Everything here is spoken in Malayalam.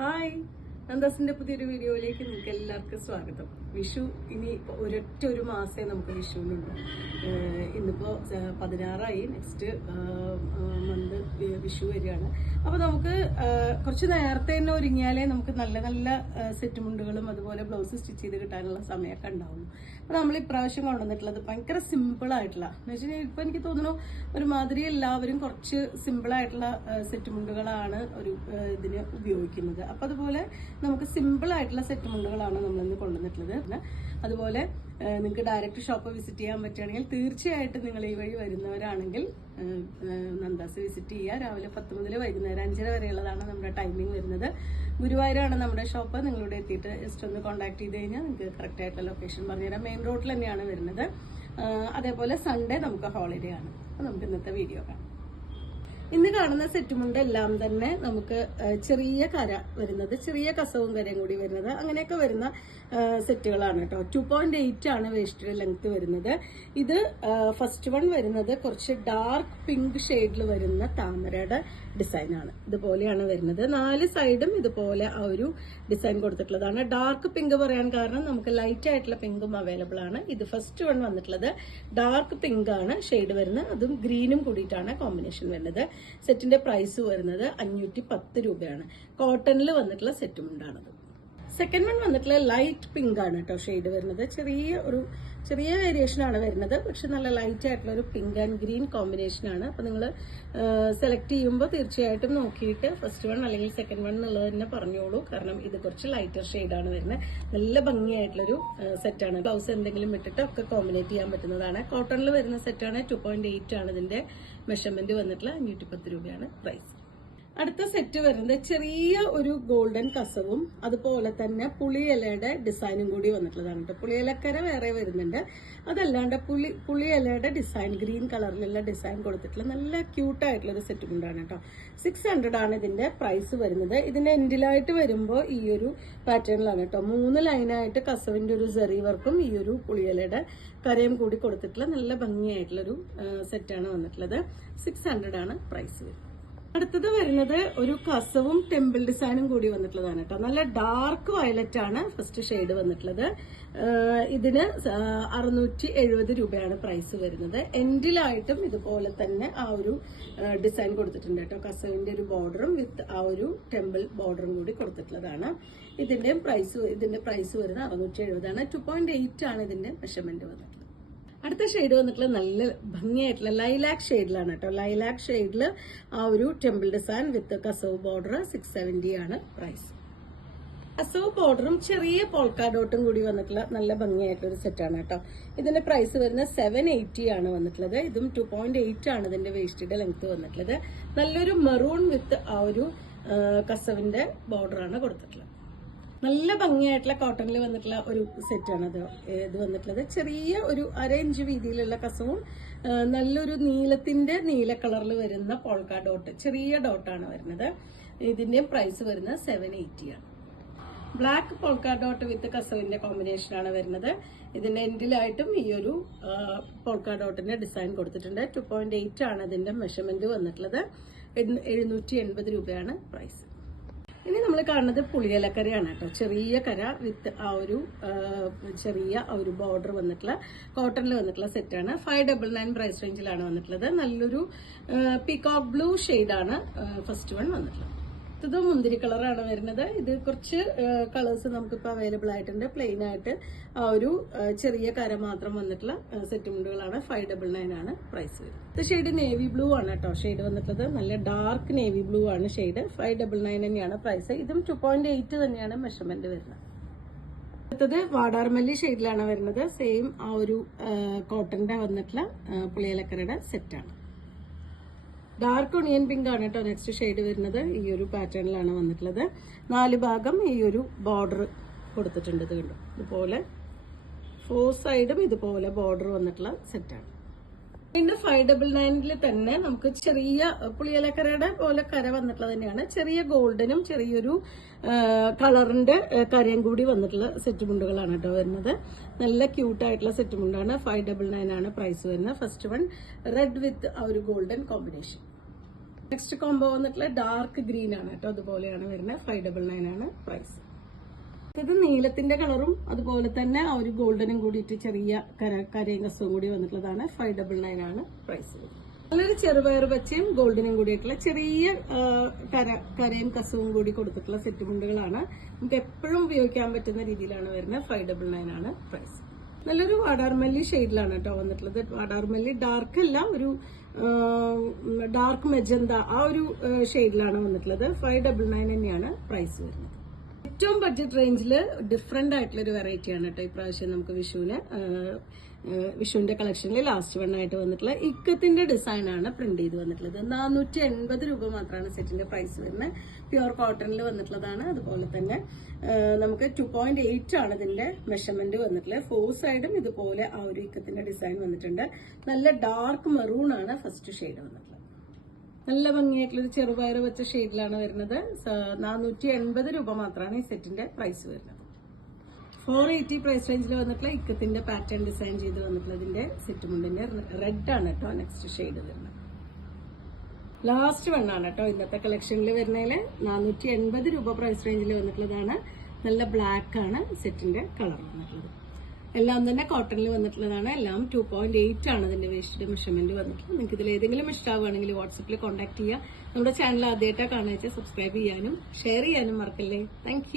ഹായ്, നന്ദാസിന്റെ പുതിയൊരു വീഡിയോയിലേക്ക് നിങ്ങൾക്ക് എല്ലാവർക്കും സ്വാഗതം. വിഷു ഇനി ഒരു മാസമേ നമുക്ക് വിഷുവിനുള്ളൂ. ഇന്നിപ്പോ 16ആയി, നെക്സ്റ്റ് മന്ത് വിഷു വരികയാണ്. അപ്പൊ നമുക്ക് കുറച്ച് നേരത്തെ തന്നെ ഒരുങ്ങിയാലേ നമുക്ക് നല്ല നല്ല സെറ്റ് മുണ്ടുകളും അതുപോലെ ബ്ലൗസ് സ്റ്റിച്ച് ചെയ്ത് കിട്ടാനുള്ള സമയമൊക്കെ ഉണ്ടാവുള്ളൂ. അപ്പൊ നമ്മൾ ഇപ്രാവശ്യം കൊണ്ടുവന്നിട്ടുള്ളത് ഭയങ്കര സിമ്പിൾ ആയിട്ടുള്ള എന്ന് വെച്ചാൽ ഇപ്പൊ എനിക്ക് തോന്നുന്നു ഒരുമാതിരി എല്ലാവരും കുറച്ച് സിമ്പിൾ ആയിട്ടുള്ള സെറ്റ് മുണ്ടുകളാണ് ഇതിന് ഉപയോഗിക്കുന്നത്. അപ്പൊ അതുപോലെ നമുക്ക് സിമ്പിൾ ആയിട്ടുള്ള സെറ്റ് മുണ്ടുകളാണ് നമ്മളിന്ന് കൊണ്ടുവന്നിട്ടുള്ളത്. അതുപോലെ നിങ്ങൾക്ക് ഡയറക്റ്റ് ഷോപ്പ് വിസിറ്റ് ചെയ്യാൻ പറ്റുകയാണെങ്കിൽ തീർച്ചയായിട്ടും നിങ്ങൾ ഈ വഴി വരുന്നവരാണെങ്കിൽ നന്ദാസ് വിസിറ്റ് ചെയ്യുക. രാവിലെ 10 മുതൽ വൈകുന്നേരം 5:30 വരെയുള്ളതാണ് നമ്മുടെ ടൈമിംഗ് വരുന്നത്. ഗുരുവായൂരാണ് നമ്മുടെ ഷോപ്പ്. നിങ്ങളിവിടെ എത്തിയിട്ട് ജസ്റ്റ് ഒന്ന് കോൺടാക്ട് ചെയ്ത് കഴിഞ്ഞാൽ നിങ്ങൾക്ക് കറക്റ്റ് ആയിട്ടുള്ള ലൊക്കേഷൻ പറഞ്ഞുതരാം. മെയിൻ റോഡിൽ തന്നെയാണ് വരുന്നത്. അതേപോലെ സൺഡേ നമുക്ക് ഹോളിഡേ ആണ്. അപ്പോൾ നമുക്ക് ഇന്നത്തെ വീഡിയോ കാണാം. ഇന്ന് കാണുന്ന സെറ്റുമുണ്ട് എല്ലാം തന്നെ നമുക്ക് ചെറിയ കര വരുന്നത്, ചെറിയ കസവും കരയും കൂടി വരുന്നത്, അങ്ങനെയൊക്കെ വരുന്ന സെറ്റുകളാണ് കേട്ടോ. 2.8 ആണ് വേസ്റ്റ് ലെങ്ത് വരുന്നത്. ഇത് ഫസ്റ്റ് വൺ വരുന്നത് കുറച്ച് ഡാർക്ക് പിങ്ക് ഷെയ്ഡിൽ വരുന്ന താമരയുടെ ഡിസൈനാണ്. ഇതുപോലെയാണ് വരുന്നത്. 4 സൈഡും ഇതുപോലെ ആ ഒരു ഡിസൈൻ കൊടുത്തിട്ടുള്ളതാണ്. ഡാർക്ക് പിങ്ക് പറയാൻ കാരണം നമുക്ക് ലൈറ്റ് ആയിട്ടുള്ള പിങ്കും അവൈലബിൾ ആണ്. ഇത് ഫസ്റ്റ് വൺ വന്നിട്ടുള്ളത് ഡാർക്ക് പിങ്ക് ആണ് ഷെയ്ഡ് വരുന്നത്. അതും ഗ്രീനും കൂടിയിട്ടാണ് കോമ്പിനേഷൻ വരുന്നത്. സെറ്റിന്റെ പ്രൈസ് വരുന്നത് 510 രൂപയാണ്. കോട്ടണിൽ വന്നിട്ടുള്ള സെറ്റുമുണ്ടാണത്. സെക്കൻഡ് വൺ വന്നിട്ടുള്ള ലൈറ്റ് പിങ്ക് ആണ് കേട്ടോ ഷെയ്ഡ് വരുന്നത്. ചെറിയ വേരിയേഷൻ ആണ് വരുന്നത്, പക്ഷെ നല്ല ലൈറ്റ് ആയിട്ടുള്ള ഒരു പിങ്ക് ആൻഡ് ഗ്രീൻ കോമ്പിനേഷൻ ആണ്. അപ്പൊ നിങ്ങൾ സെലക്ട് ചെയ്യുമ്പോൾ തീർച്ചയായിട്ടും നോക്കിയിട്ട് ഫസ്റ്റ് വൺ അല്ലെങ്കിൽ സെക്കൻഡ് വൺ എന്നുള്ളത് തന്നെ പറഞ്ഞോളൂ. കാരണം ഇത് കുറച്ച് ലൈറ്റർ ഷെയ്ഡാണ് വരുന്നത്. നല്ല ഭംഗിയായിട്ടുള്ളൊരു സെറ്റാണ്. ബ്ലൗസ് എന്തെങ്കിലും ഇട്ടിട്ട് ഒക്കെ കോമ്പിനേറ്റ് ചെയ്യാൻ പറ്റുന്നതാണ്. കോട്ടണിൽ വരുന്ന സെറ്റാണ്. 2.8 ആണ് ഇതിന്റെ മെഷർമെന്റ് വന്നിട്ടുള്ള. 510 രൂപയാണ് പ്രൈസ്. അടുത്ത സെറ്റ് വരുന്നത് ചെറിയ ഒരു ഗോൾഡൻ കസവും അതുപോലെ തന്നെ പുളിയിലയുടെ ഡിസൈനും കൂടി വന്നിട്ടുള്ളതാണ് കേട്ടോ. പുളിയിലക്കര വേറെ വരുന്നുണ്ട്. അതല്ലാണ്ട് പുളിയിലയുടെ ഡിസൈൻ ഗ്രീൻ കളറിലുള്ള ഡിസൈൻ കൊടുത്തിട്ടുള്ള നല്ല ക്യൂട്ടായിട്ടുള്ള ഒരു സെറ്റ് കൊണ്ടാണ് കേട്ടോ. 600 ആണ് ഇതിന്റെ പ്രൈസ് വരുന്നത്. ഇതിന്റെ എൻഡിലായിട്ട് വരുമ്പോൾ ഈ ഒരു പാറ്റേണിലാണ് കേട്ടോ. 3 ലൈനായിട്ട് കസവിന്റെ ഒരു സെറി വർക്കും ഈ ഒരു പുളിയിലയുടെ കരയും കൂടി കൊടുത്തിട്ടുള്ള നല്ല ഭംഗിയായിട്ടുള്ളൊരു സെറ്റാണ് വന്നിട്ടുള്ളത്. 600 ആണ് പ്രൈസ് വരുന്നത്. അടുത്തത് വരുന്നത് ഒരു കസവും ടെമ്പിൾ ഡിസൈനും കൂടി വന്നിട്ടുള്ളതാണ് കേട്ടോ. നല്ല ഡാർക്ക് വയലറ്റ് ആണ് ഫസ്റ്റ് ഷെയ്ഡ് വന്നിട്ടുള്ളത്. ഇതിന് 670 രൂപയാണ് പ്രൈസ് വരുന്നത്. എൻഡിലായിട്ടും ഇതുപോലെ തന്നെ ആ ഒരു ഡിസൈൻ കൊടുത്തിട്ടുണ്ട് കേട്ടോ. കസവിന്റെ ഒരു ബോർഡറും വിത്ത് ആ ഒരു ടെമ്പിൾ ബോർഡറും കൂടി കൊടുത്തിട്ടുള്ളതാണ്. ഇതിന്റെ പ്രൈസ് വരുന്നത് 670 ആണ്. 2.8 ആണ് ഇതിന്റെ മെഷർമെന്റ് വന്നിട്ടുള്ളത്. അടുത്ത ഷെയ്ഡ് വന്നിട്ടുള്ള നല്ല ഭംഗിയായിട്ടുള്ള ലൈലാക്ക് ഷെയ്ഡിലാണ് കേട്ടോ. ലൈലാക്ക് ഷെയ്ഡിൽ ആ ഒരു ടെമ്പിൾ ഡിസൈൻ വിത്ത് കസവ് ബോർഡർ 670 ആണ് പ്രൈസ്. കസവ് ബോർഡറും ചെറിയ പോൾക്കാ ഡോട്ടും കൂടി വന്നിട്ടുള്ള നല്ല ഭംഗിയായിട്ടുള്ള ഒരു സെറ്റാണ് കേട്ടോ. ഇതിന്റെ പ്രൈസ് വരുന്നത് 780 ആണ് വന്നിട്ടുള്ളത്. ഇതും 2.8 ആണ് ഇതിന്റെ വേസ്റ്റിന്റെ ലെങ്ത് വന്നിട്ടുള്ളത്. നല്ലൊരു മെറൂൺ വിത്ത് ആ ഒരു കസവിന്റെ ബോർഡറാണ് കൊടുത്തിട്ടുള്ളത്. നല്ല ഭംഗിയായിട്ടുള്ള കോട്ടണിൽ വന്നിട്ടുള്ള ഒരു സെറ്റാണ് ഇത് വന്നിട്ടുള്ളത്. ചെറിയ ഒരു 1/2 ഇഞ്ച് വീതിയിലുള്ള കസവും നല്ലൊരു നീല കളറിൽ വരുന്ന പോൾക്കാ ഡോട്ട്, ചെറിയ ഡോട്ടാണ് വരുന്നത്. ഇതിന്റെയും പ്രൈസ് വരുന്നത് 780 ആണ്. ബ്ലാക്ക് പോൾക്കാ ഡോട്ട് വിത്ത് കസവിന്റെ കോമ്പിനേഷൻ ആണ് വരുന്നത്. ഇതിന്റെ എൻഡിലായിട്ടും ഈ ഒരു പോൾക്കാ ഡോട്ടിന്റെ ഡിസൈൻ കൊടുത്തിട്ടുണ്ട്. 2.8 ആണ് ഇതിന്റെ മെഷർമെന്റ് വന്നിട്ടുള്ളത്. 780 രൂപയാണ് പ്രൈസ്. ഇനി നമ്മൾ കാണുന്നത് പുളിയിലക്കരയാണ് കേട്ടോ. ചെറിയ കര വിത്ത് ആ ഒരു ബോർഡർ വന്നിട്ടുള്ള കോട്ടണിൽ വന്നിട്ടുള്ള സെറ്റാണ്. 599 പ്രൈസ് റേഞ്ചിലാണ് വന്നിട്ടുള്ളത്. നല്ലൊരു പീകോക്ക് ബ്ലൂ ഷെയ്ഡാണ് ഫസ്റ്റ് വൺ വന്നിട്ടുള്ളത്. ഇത് മുന്തിരി കളറാണ് വരുന്നത്. ഇത് കുറച്ച് കളേഴ്സ് നമുക്കിപ്പോൾ അവൈലബിൾ ആയിട്ടുണ്ട്. പ്ലെയിൻ ആയിട്ട് ആ ഒരു ചെറിയ കര മാത്രം വന്നിട്ടുള്ള സെറ്റ് മുണ്ടുകളാണ്. 599 ആണ് പ്രൈസ് വരുന്നത്. ഇത് ഷെയ്ഡ് നേവി ബ്ലൂ ആണ് കേട്ടോ. ഷെയ്ഡ് വന്നിട്ടുള്ളത് നല്ല ഡാർക്ക് നേവി ബ്ലൂ ആണ് ഷെയ്ഡ്. 599 തന്നെയാണ് പ്രൈസ്. ഇതും 2.8 തന്നെയാണ് മെഷർമെന്റ് വരുന്നത്. അടുത്തത് വാടാർമല്ലി ഷെയ്ഡിലാണ് വരുന്നത്. സെയിം ആ ഒരു കോട്ടന്റെ വന്നിട്ടുള്ള പുളിയിലക്കരയുടെ സെറ്റാണ്. ഡാർക്ക് ഒണിയൻ പിങ്ക് ആണ് കേട്ടോ നെക്സ്റ്റ് ഷെയ്ഡ് വരുന്നത്. ഈ ഒരു പാറ്റേണിലാണ് വന്നിട്ടുള്ളത്. 4 ഭാഗം ഈ ഒരു ബോർഡർ കൊടുത്തിട്ടുണ്ട്. ഇത് കണ്ടു, ഇതുപോലെ 4 സൈഡും ഇതുപോലെ ബോർഡർ വന്നിട്ടുള്ള സെറ്റാണ്. വീണ്ടും 599 തന്നെ നമുക്ക് ചെറിയ പുളിയിലക്കരയുടെ പോലെ കര വന്നിട്ടുള്ളത് തന്നെയാണ്. ചെറിയ ഗോൾഡനും ചെറിയൊരു കളറിന്റെ കരയും കൂടി വന്നിട്ടുള്ള സെറ്റ് മുണ്ടുകളാണ് കേട്ടോ വരുന്നത്. നല്ല ക്യൂട്ടായിട്ടുള്ള സെറ്റ് മുണ്ടാണ്. 599 ആണ് പ്രൈസ് വരുന്നത്. ഫസ്റ്റ് വൺ റെഡ് വിത്ത് ആ ഒരു ഗോൾഡൻ കോമ്പിനേഷൻ. നെക്സ്റ്റ് കോംബോ വന്നിട്ടുള്ള ഡാർക്ക് ഗ്രീൻ ആണ് കേട്ടോ. അതുപോലെയാണ് വരുന്നത്. 599 ആണ് പ്രൈസ്. ഇത് നീലത്തിന്റെ കളറും അതുപോലെ തന്നെ ആ ഒരു ഗോൾഡനും കൂടിയിട്ട് ചെറിയ കരയും കസവും കൂടി വന്നിട്ടുള്ളതാണ്. 599 ആണ് പ്രൈസ്. നല്ലൊരു ചെറുപയർ പച്ചയും ഗോൾഡനും കൂടിയിട്ടുള്ള ചെറിയ കരയും കസവും കൂടി കൊടുത്തിട്ടുള്ള സെറ്റ് മുണ്ടുകളാണ്. നമുക്ക് എപ്പോഴും ഉപയോഗിക്കാൻ പറ്റുന്ന രീതിയിലാണ് വരുന്നത്. 599 ആണ് പ്രൈസ്. നല്ലൊരു വാടാർമല്ലി ഷെയ്ഡിലാണ് കേട്ടോ വന്നിട്ടുള്ളത്. വാടാർമല്ലി ഡാർക്ക് അല്ല, ഒരു ഡാർക്ക് മെജന്ത ആ ഒരു ഷെയ്ഡിലാണ് വന്നിട്ടുള്ളത്. 599 തന്നെയാണ് പ്രൈസ് വരുന്നത്. ഏറ്റവും ബഡ്ജറ്റ് റേഞ്ചിൽ ഡിഫറെന്റ് ആയിട്ടുള്ള ഒരു വെറൈറ്റിയാണ് കേട്ടോ ഇപ്രാവശ്യം നമുക്ക് വിഷുവിന്റെ കളക്ഷനിൽ ലാസ്റ്റ് വണ്ണായിട്ട് വന്നിട്ടുള്ള ഇക്കത്തിന്റെ ഡിസൈൻ ആണ് പ്രിന്റ് ചെയ്ത് വന്നിട്ടുള്ളത്. 480 രൂപ മാത്രമാണ് സെറ്റിന്റെ പ്രൈസ് വരുന്നത്. പ്യുവർ കോട്ടണിൽ വന്നിട്ടുള്ളതാണ്. അതുപോലെ തന്നെ നമുക്ക് 2.8 ആണ് ഇതിന്റെ മെഷർമെന്റ് വന്നിട്ടുള്ളത്. 4 സൈഡും ഇതുപോലെ ആ ഒരു ഇക്കത്തിന്റെ ഡിസൈൻ വന്നിട്ടുണ്ട്. നല്ല ഡാർക്ക് മെറൂൺ ആണ് ഫസ്റ്റ് ഷെയ്ഡ് വന്നിട്ടുള്ളത്. നല്ല ഭംഗിയായിട്ടുള്ളൊരു ചെറുപയർ വെച്ച ഷെയ്ഡിലാണ് വരുന്നത്. 480 രൂപ മാത്രമാണ് ഈ സെറ്റിന്റെ പ്രൈസ് വരുന്നത്. 480 പ്രൈസ് റേഞ്ചിൽ വന്നിട്ടുള്ള ഇക്കത്തിന്റെ പാറ്റേൺ ഡിസൈൻ ചെയ്ത് വന്നിട്ടുള്ളതിന്റെ സെറ്റ് മുണ്ടിന്റെ റെഡ് ആണ് കേട്ടോ നെക്സ്റ്റ് ഷെയ്ഡ് വരുന്നത്. ലാസ്റ്റ് വണ്ണാണ് കേട്ടോ ഇന്നത്തെ കളക്ഷനിൽ വരുന്നതില്. 480 രൂപ പ്രൈസ് റേഞ്ചിൽ വന്നിട്ടുള്ളതാണ്. നല്ല ബ്ലാക്ക് ആണ് സെറ്റിന്റെ കളർ വന്നിട്ടുള്ളത്. എല്ലാം തന്നെ കോട്ടണിൽ വന്നിട്ടുള്ളതാണ്. എല്ലാം 2.8 ആണ് ഇതിന്റെ വേസ്റ്റ് മെഷർമെന്റ് വന്നിട്ടുള്ളത്. നിങ്ങൾക്ക് ഇതിൽ ഏതെങ്കിലും ഇഷ്ടമാവുകയാണെങ്കിൽ വാട്സപ്പിൽ കോൺടാക്ട് ചെയ്യുക. നമ്മുടെ ചാനൽ ആദ്യമായിട്ടാണ് കാണുക, സബ്സ്ക്രൈബ് ചെയ്യാനും ഷെയർ ചെയ്യാനും മറക്കല്ലേ. താങ്ക്